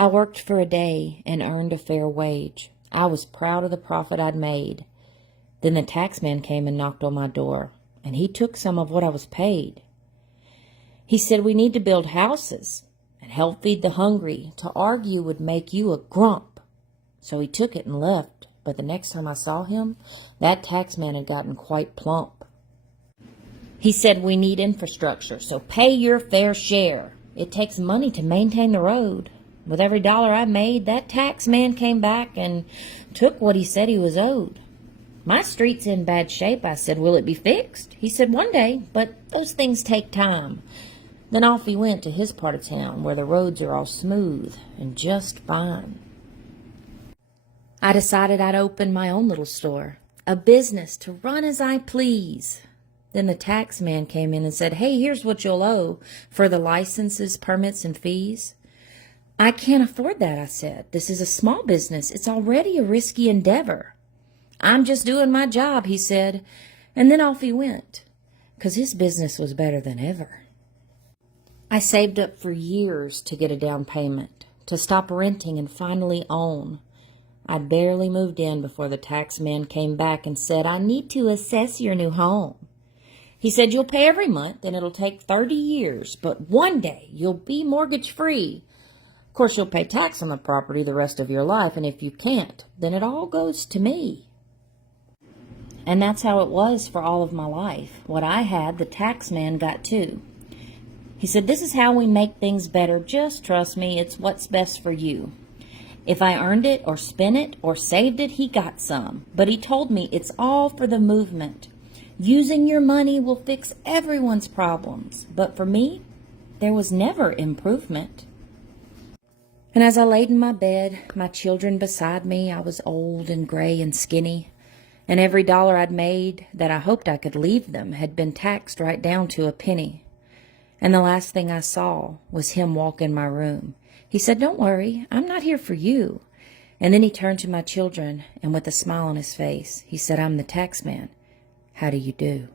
I worked for a day and earned a fair wage. I was proud of the profit I'd made. Then the taxman came and knocked on my door, and he took some of what I was paid. He said, "We need to build houses and help feed the hungry. To argue would make you a grump." So he took it and left, but the next time I saw him, that taxman had gotten quite plump. He said, "We need infrastructure, so pay your fair share. It takes money to maintain the road." With every dollar I made, that tax man came back and took what he said he was owed. "My street's in bad shape," I said. "Will it be fixed?" He said, "One day, but those things take time." Then off he went to his part of town where the roads are all smooth and just fine. I decided I'd open my own little store, a business to run as I please. Then the tax man came in and said, "Hey, here's what you'll owe for the licenses, permits, and fees." "I can't afford that," I said. "This is a small business. It's already a risky endeavor." "I'm just doing my job," he said, and then off he went, 'cause his business was better than ever. I saved up for years to get a down payment, to stop renting and finally own. I barely moved in before the tax man came back and said, "I need to assess your new home." He said, "You'll pay every month and it'll take 30 years, but one day you'll be mortgage free. Of course, you'll pay tax on the property the rest of your life, and if you can't, then it all goes to me." And that's how it was for all of my life. What I had, the tax man got too. He said, "This is how we make things better. Just trust me, it's what's best for you." If I earned it or spent it or saved it, he got some. But he told me it's all for the movement. Using your money will fix everyone's problems. But for me, there was never improvement. And as I laid in my bed, my children beside me, I was old and gray and skinny. And every dollar I'd made that I hoped I could leave them had been taxed right down to a penny. And the last thing I saw was him walk in my room. He said, "Don't worry, I'm not here for you." And then he turned to my children, and with a smile on his face, he said, "I'm the tax man. How do you do?"